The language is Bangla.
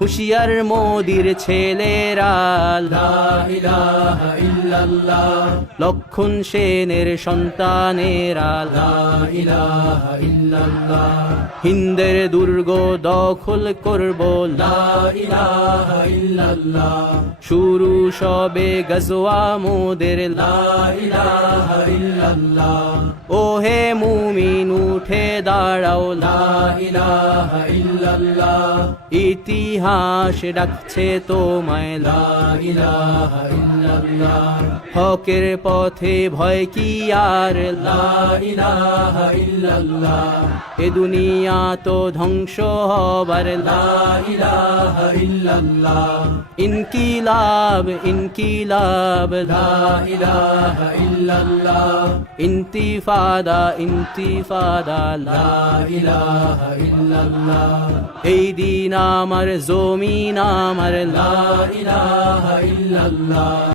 হুশিয়ার মোদির ছেলেরা লা ইলাহা ইল্লাল্লাহ লক্ষণ সেনের সন্তানেরা লা ইলাহা ইল্লাল্লাহ হিন্দের দুর্গ দখল করব লা ইলাহা ইল্লাল্লাহ শুরু সবে গজওয়া মোদের লা ইলাহা ইল্লাল্লাহ ওহে মুমিন উঠে দাঁড়াও লা ইলাহা ইল্লাল্লাহ ইতিহাস ডাকছে তোমায় লা ইলাহা ইল্লাল্লাহ হকের পথে ভয় কি আর লা ইলাহা ইল্লাল্লাহ এ দুনিয়া তো ধ্বংস হবার লা ইলাহা ইল্লাল্লাহ ইনকিলাব ইনকিলাব লা ইলাহা ইল্লাল্লাহ ইন্তিফাদা ইন্তিফাদা লা ইলাহা ইল্লাল্লাহ এই দিন আমার জমিন আমার লা ইলাহা ইল্লাল্লাহ